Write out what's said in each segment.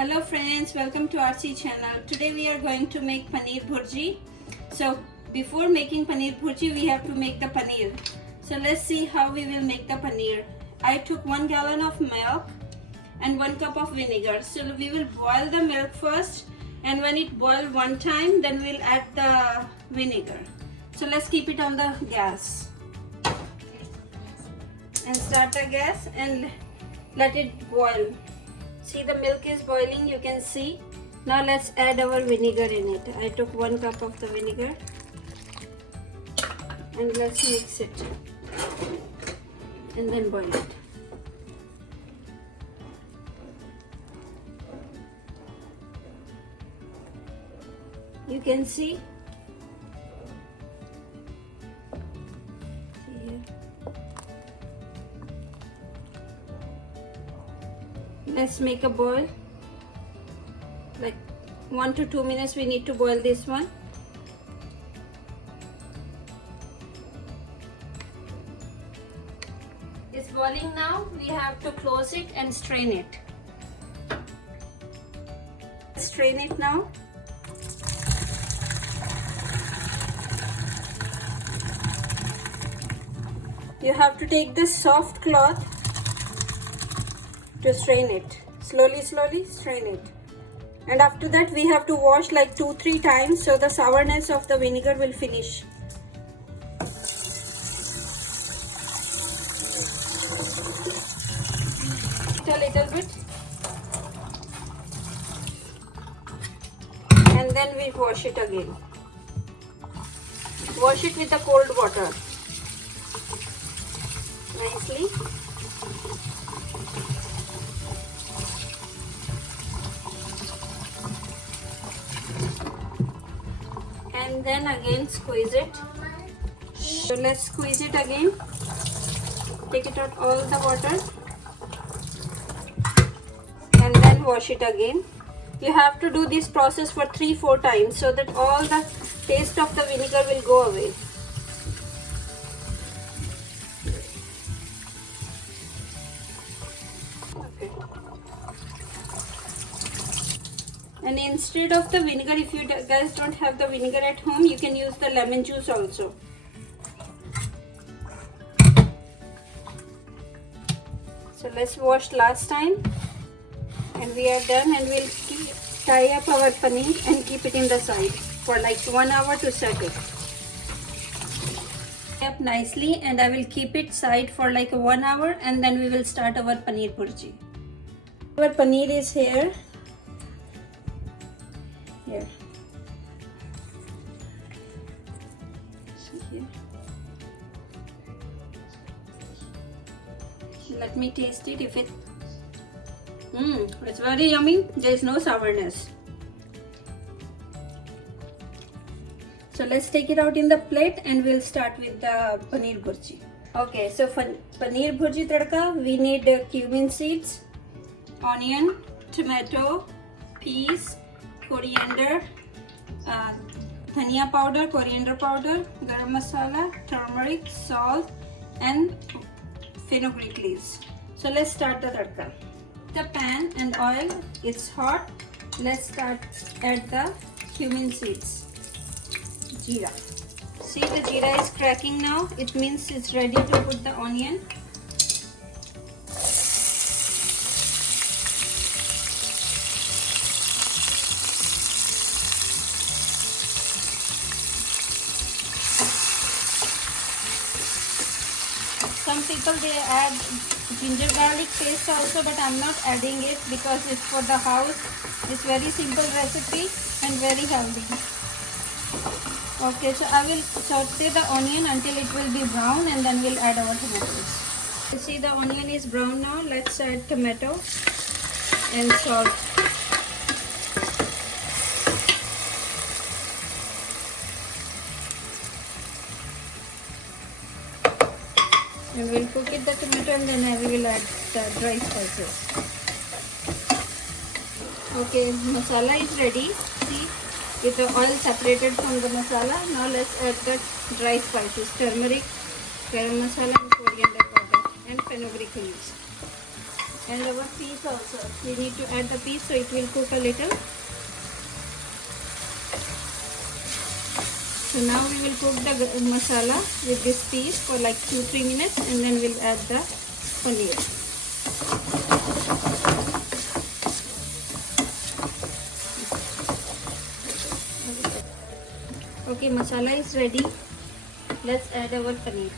Hello friends, welcome to RC channel. Today we are going to make paneer bhurji. So before making paneer bhurji, we have to make the paneer. So let's see how we will make the paneer. I took 1 gallon of milk and 1 cup of vinegar. So we will boil the milk first, and when it boils one time, then we'll add the vinegar. So let's keep it on the gas and start the gas and let it boil. See, the milk is boiling, you can see. Now let's add our vinegar in it. I took 1 cup of the vinegar and let's mix it and then boil it. You can see. Let's make a boil, like 1 to 2 minutes we need to boil this one. It's boiling now, we have to close it and strain it. Strain it now. You have to take this soft cloth to strain it. Slowly strain it. And after that we have to wash like 2-3 times so the sourness of the vinegar will finish. A little bit. And then we wash it again. Wash it with the cold water. Nicely. And then again squeeze it. So let's squeeze it again. Take it out all the water and then wash it again. You have to do this process for 3-4 times so that all the taste of the vinegar will go away. And instead of the vinegar, if you guys don't have the vinegar at home, you can use the lemon juice also. So let's wash last time and we are done, and we'll tie up our paneer and keep it in the side for like 1 hour to set it. Up nicely, and I will keep it side for like 1 hour, and then we will start our paneer bhurji. Our paneer is here. Here. Let me taste it. If it's very yummy. There is no sourness. So let's take it out in the plate and we'll start with the paneer bhurji. Okay, so for paneer bhurji tadka, we need cumin seeds, onion, tomato, peas, coriander, dhania powder, coriander powder, garam masala, turmeric, salt, and fenugreek leaves. So let's start the tadka. The pan and oil, it's hot. Let's add the cumin seeds. Jeera. See, the jeera is cracking now. It means it's ready to put the onion. Some people they add ginger garlic paste also, but I'm not adding it because it's for the house. It's very simple recipe and very healthy. Okay, so I will saute the onion until it will be brown, and then we'll add our tomatoes. You see, the onion is brown now. Let's add tomato and salt. And we'll cook it the tomato, and then we will add the dry spices. Okay, masala is ready. See, with the oil separated from the masala. Now let's add the dry spices, turmeric, garam masala and coriander powder and fenugreek leaves. And our peas also. We need to add the peas so it will cook a little. So now we will cook the masala with this peas for like 2-3 minutes, and then we'll add the paneer. Okay, masala is ready. Let's add our paneer.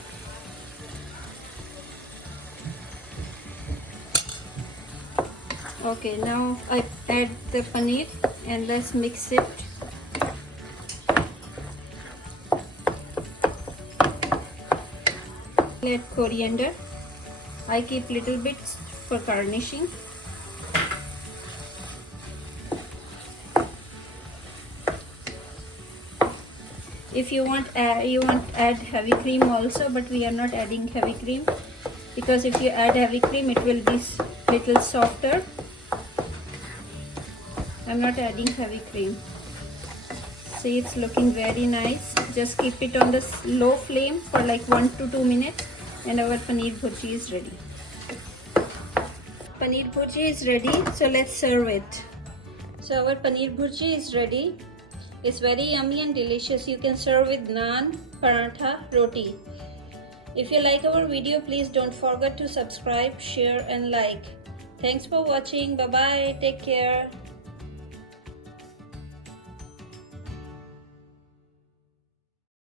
Okay, now I add the paneer and let's mix it. Add coriander. I keep little bits for garnishing. If you want add heavy cream also, but we are not adding heavy cream, because if you add heavy cream it will be little softer. I'm not adding heavy cream. See, it's looking very nice. Just keep it on the low flame for like 1 to 2 minutes and our paneer bhurji is ready. Paneer bhurji is ready, so let's serve it. So our paneer bhurji is ready. It's very yummy and delicious. You can serve with naan, paratha, roti. If you like our video, please don't forget to subscribe, share and like. Thanks for watching. Bye bye. Take care.